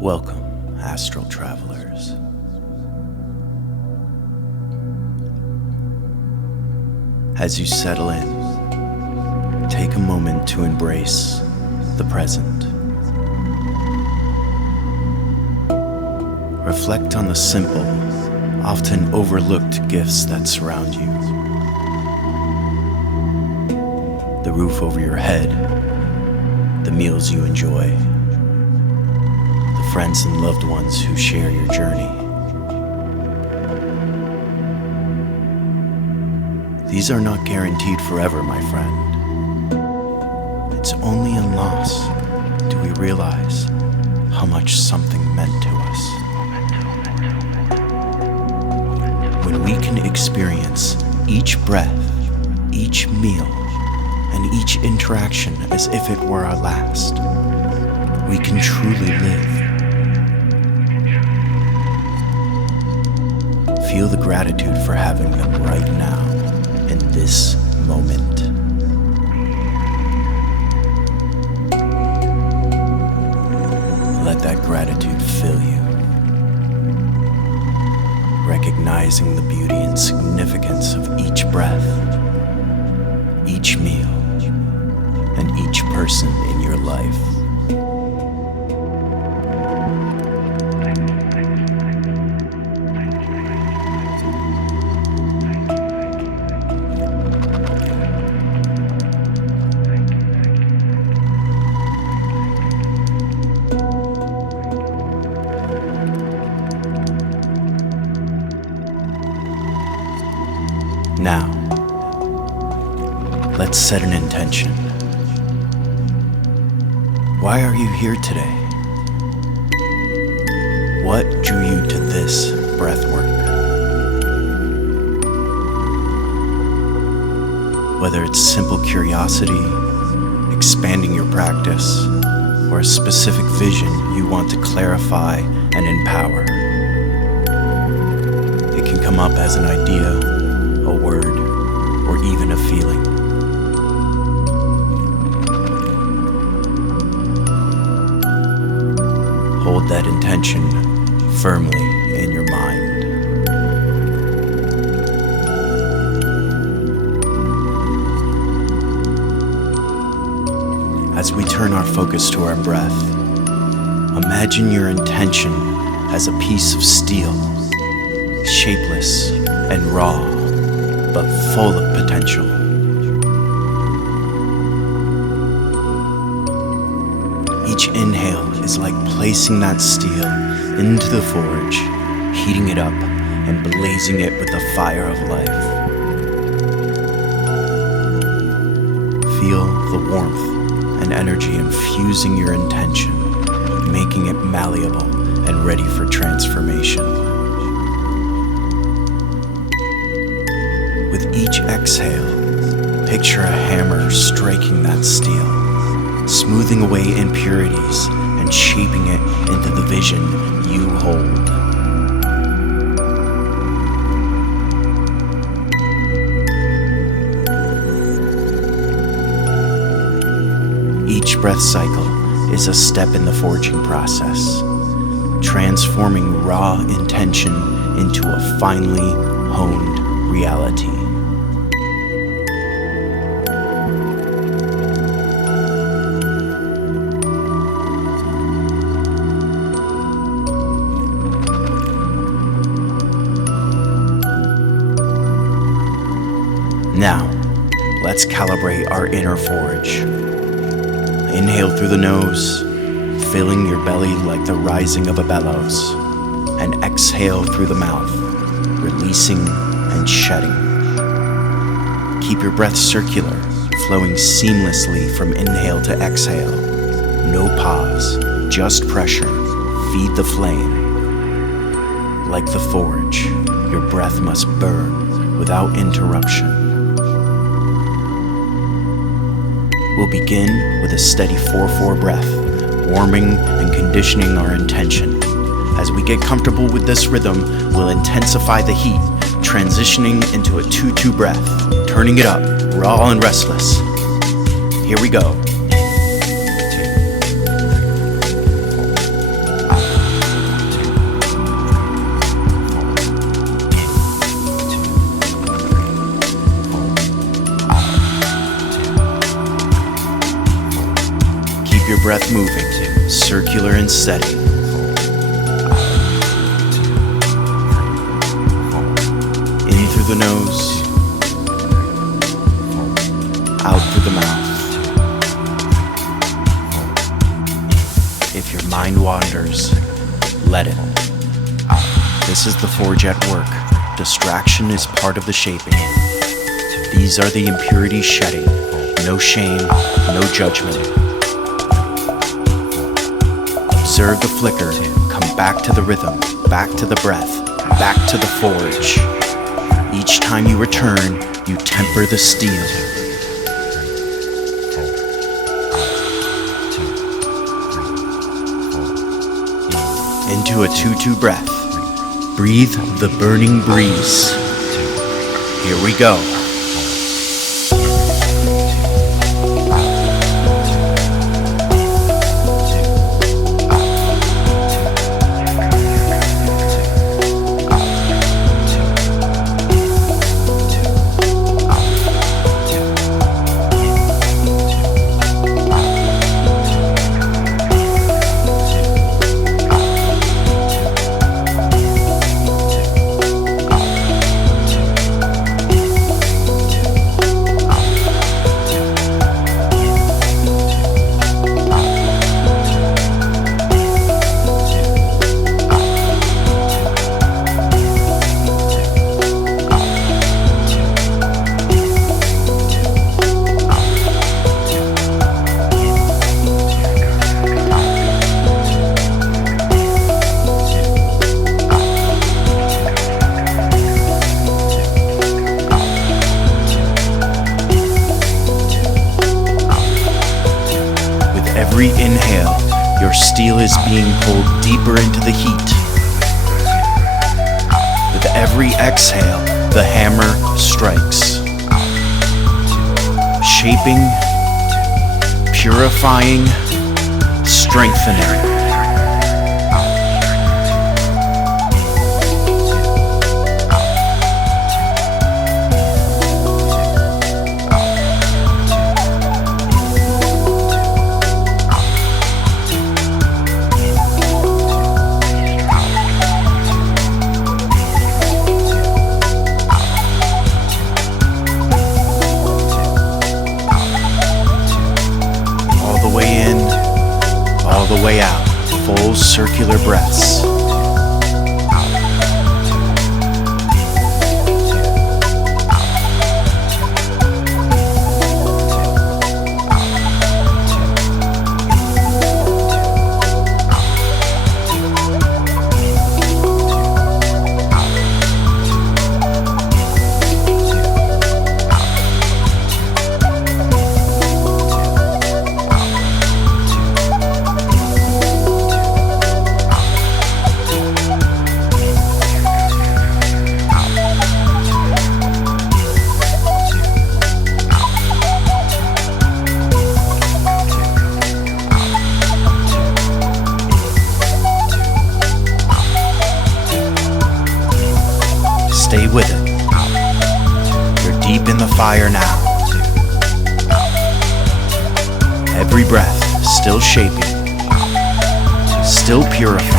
Welcome, astral travelers. As you settle in, take a moment to embrace the present. Reflect on the simple, often overlooked gifts that surround you. The roof over your head, the meals you enjoy, the friends and loved ones who share your journey. These are not guaranteed forever, my friend. It's only in loss do we realize how much something meant to us. When we can experience each breath, each meal, and each interaction as if it were our last, we can truly live. Feel the gratitude for having them right now, in this moment. Let that gratitude fill you, recognizing the beauty and significance of each breath, each meal, and each person in your life. Now, let's set an intention. Why are you here today? What drew you to this breathwork? Whether it's simple curiosity, expanding your practice, or a specific vision you want to clarify and empower. It can come up as an idea, a word, or even a feeling. Hold that intention firmly in your mind. As we turn our focus to our breath, imagine your intention as a piece of steel, shapeless and raw, but full of potential. Each inhale is like placing that steel into the forge, heating it up and blazing it with the fire of life. Feel the warmth and energy infusing your intention, making it malleable and ready for transformation. With each exhale, picture a hammer striking that steel, smoothing away impurities and shaping it into the vision you hold. Each breath cycle is a step in the forging process, transforming raw intention into a finely honed reality. Now, let's calibrate our inner forge. Inhale through the nose, filling your belly like the rising of a bellows, and exhale through the mouth, releasing and shedding. Keep your breath circular, flowing seamlessly from inhale to exhale. No pause, just pressure. Feed the flame. Like the forge, your breath must burn without interruption. We'll begin with a steady 4-4 breath, warming and conditioning our intention. As we get comfortable with this rhythm, we'll intensify the heat, transitioning into a 2-2 breath, turning it up, raw and restless. Here we go. 2, 4. your breath moving, circular and steady. In through the nose, out through the mouth. If your mind wanders, let it. This is the Forge at work. Distraction is part of the shaping. These are the impurities shedding. No shame, no judgment. Observe the flicker. Come back to the rhythm, back to the breath, back to the forge. Each time you return, you temper the steel. Into a 2-2 breath. Breathe the burning breeze. Here we go. Every inhale, your steel is being pulled deeper into the heat. With every exhale, the hammer strikes. Shaping, purifying, strengthening. The way out, full circular breaths. Stay with it. You're deep in the fire now. Every breath still shaping, still purifying.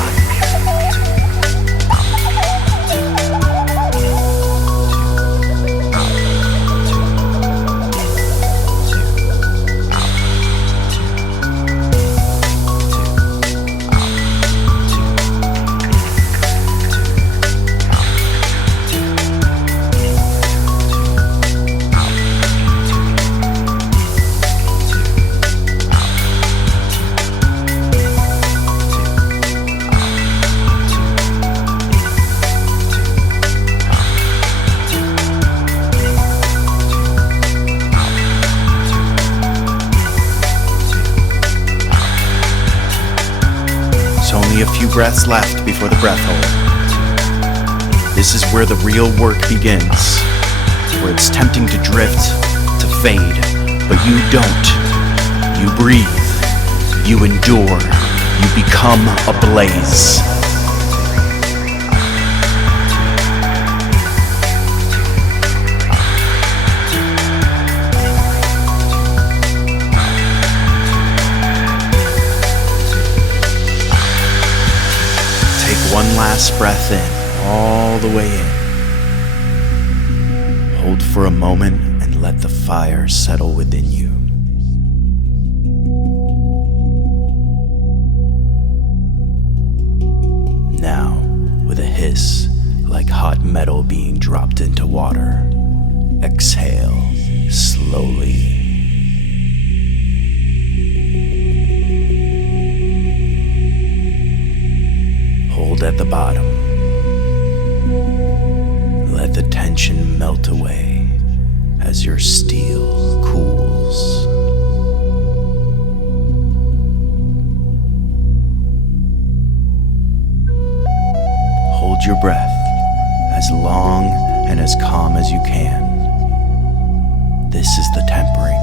Only a few breaths left before the breath hold. This is where the real work begins, where it's tempting to drift, to fade, but you don't. You breathe, you endure, you become a blaze. last breath in, all the way in. Hold for a moment and let the fire settle within you. Now, with a hiss, like hot metal being dropped into water, exhale slowly. Hold at the bottom. Let the tension melt away as your steel cools. Hold your breath as long and as calm as you can. This is the tempering.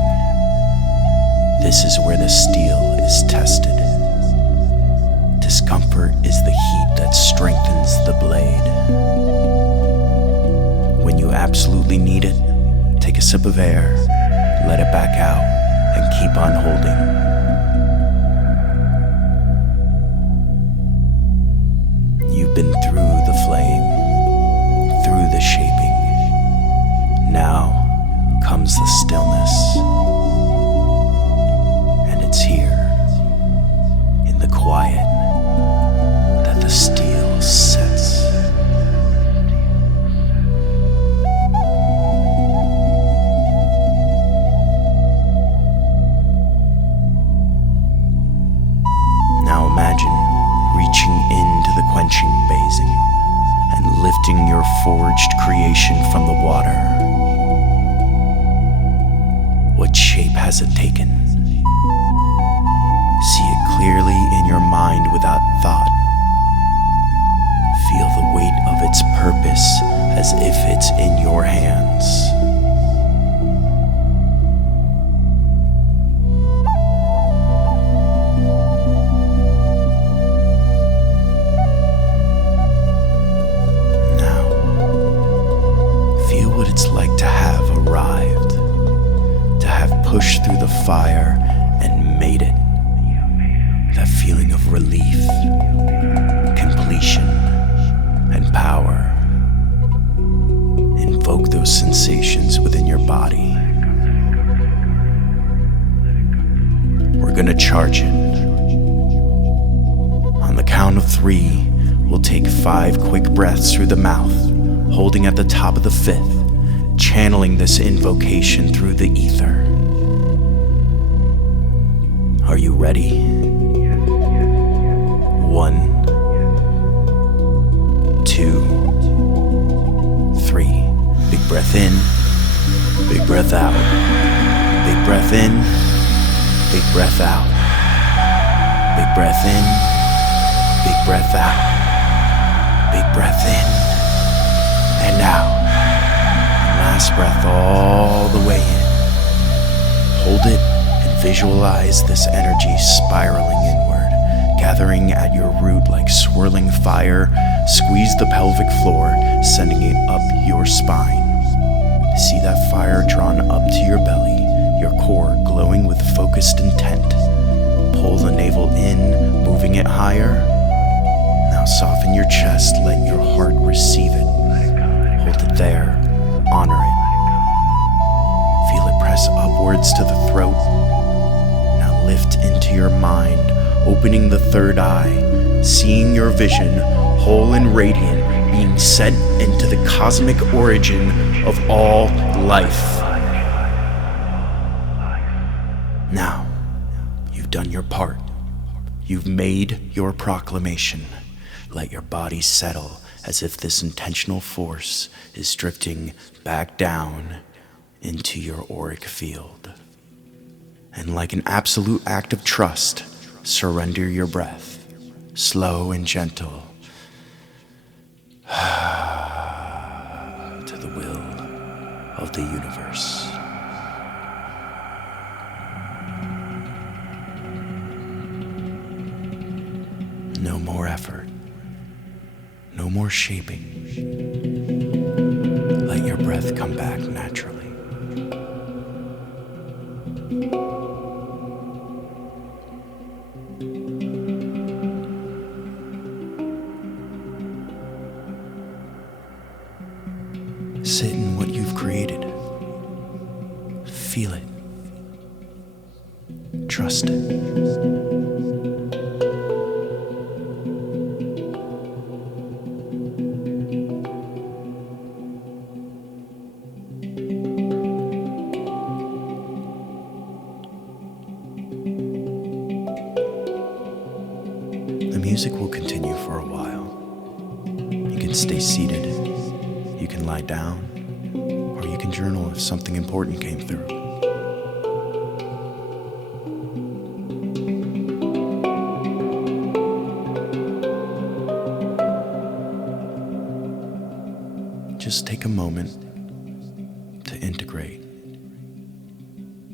This is where the steel is tested. Discomfort is the heat that strengthens the blade. When you absolutely need it, take a sip of air, let it back out, and keep on holding. You've been through the flame, through the shaping. Now comes the stillness. And it's here, in the quiet, that the steel sets. Now imagine reaching into the quenching basin and lifting your forged creation from the water. What shape has it taken? See it clearly in your mind without thought. Feel the weight of its purpose as if it's in your hands. Now, feel what it's like to have arrived, to have pushed through the fire and made it. That feeling of relief, completion, and power. Invoke those sensations within your body. We're gonna charge it. On the count of 3, we'll take 5 quick breaths through the mouth, holding at the top of the 5th, channeling this invocation through the ether. Are you ready? 1, 2, 3. Big breath in, big breath out. Big breath in, big breath out. Big breath in, big breath out. Big breath in, and out. And last breath all the way in. Hold it and visualize this energy spiraling inward, gathering at your root like swirling fire. Squeeze the pelvic floor, sending it up your spine. See that fire drawn up to your belly, your core glowing with focused intent. Pull the navel in, moving it higher. Now soften your chest, let your heart receive it. Hold it there, honor it. Feel it press upwards to the throat. Now lift into your mind, opening the third eye, seeing your vision, whole and radiant, being sent into the cosmic origin of all life. Now, you've done your part. You've made your proclamation. Let your body settle as if this intentional force is drifting back down into your auric field. And like an absolute act of trust, surrender your breath, slow and gentle, to the will of the universe. No more effort, no more shaping. Let your breath come back naturally. Sit in what you've created. Feel it. Trust it. The music will continue for a while. You can stay seated, you can lie down, or you can journal if something important came through. Just take a moment to integrate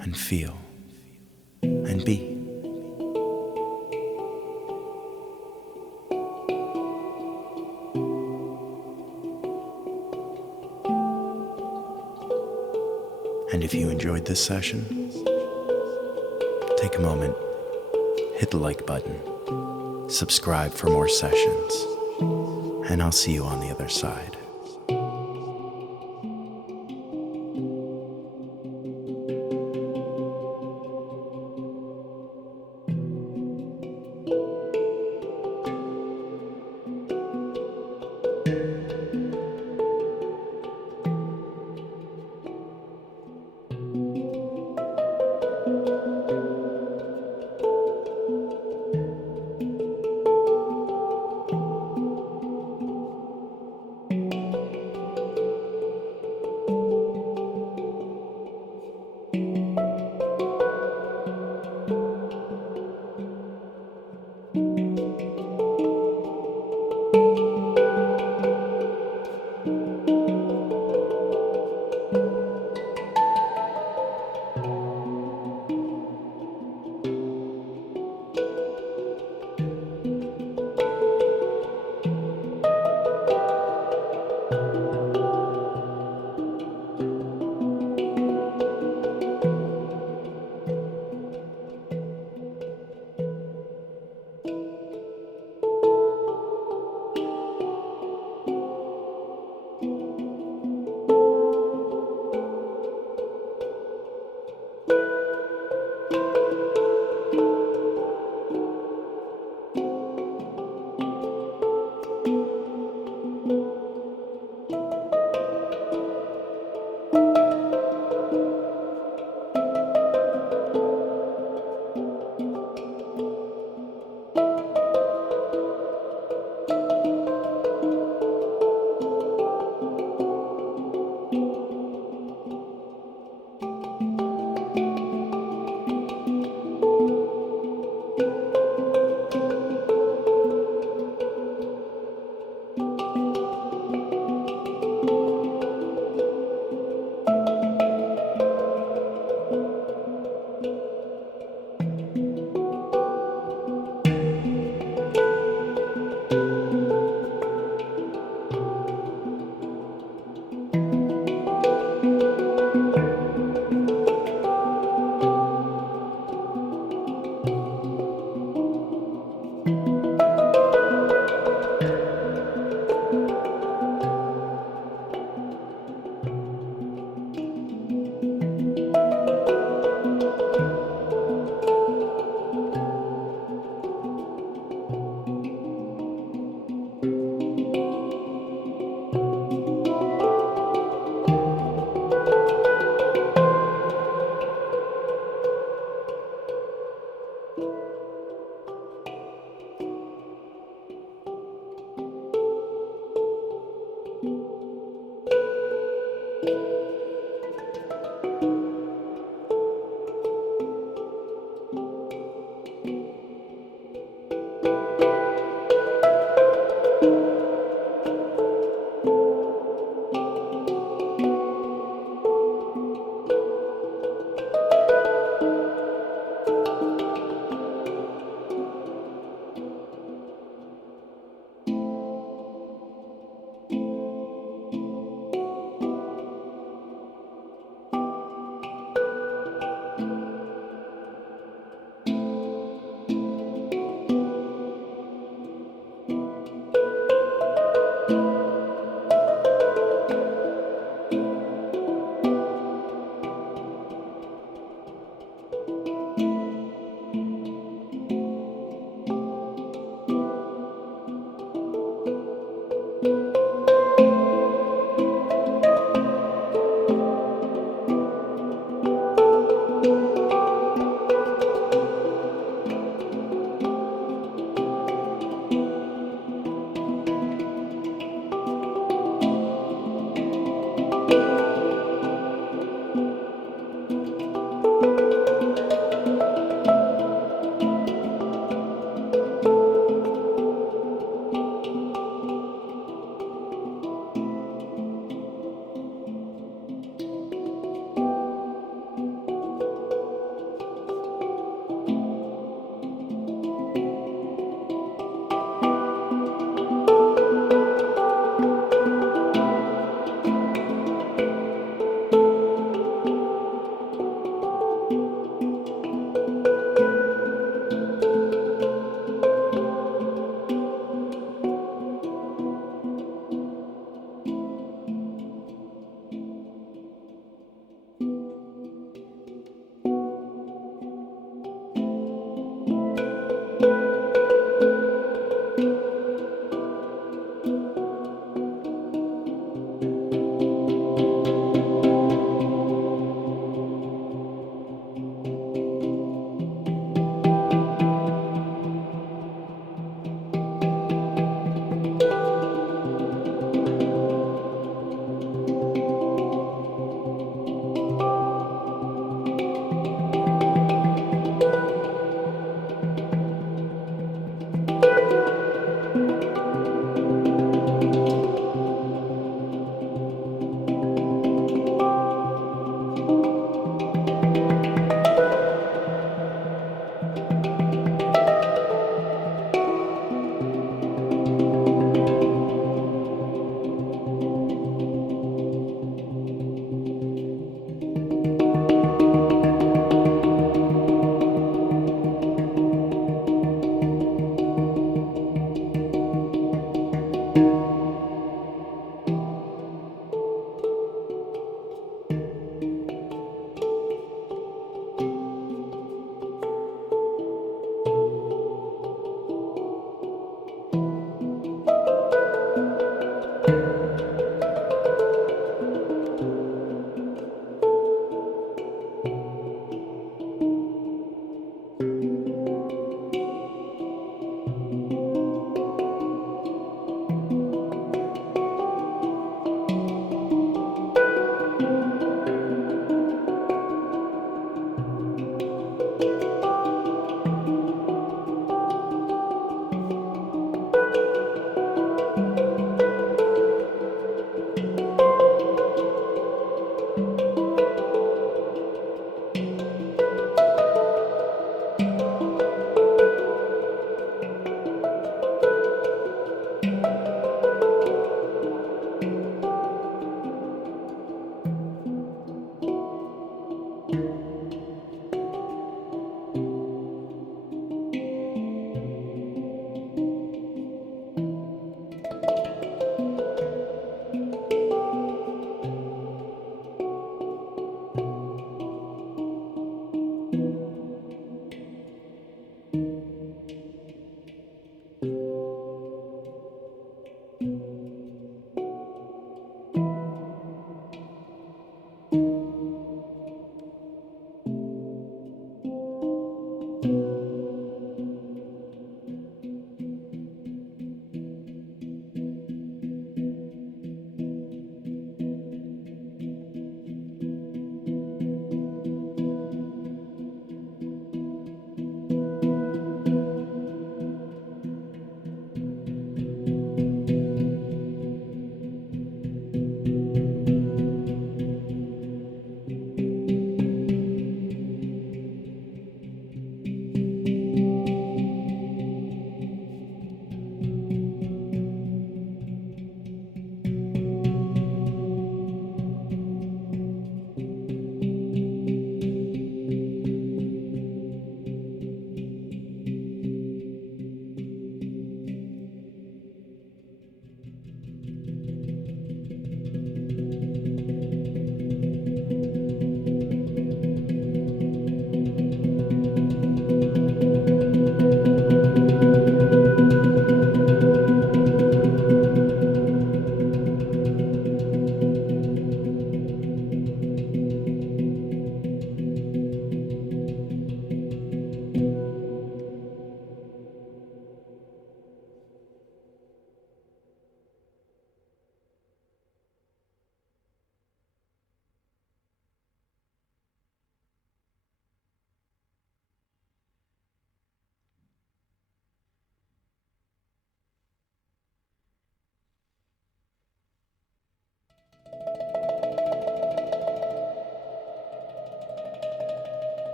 and feel and be. And if you enjoyed this session, take a moment, hit the like button, subscribe for more sessions, and I'll see you on the other side.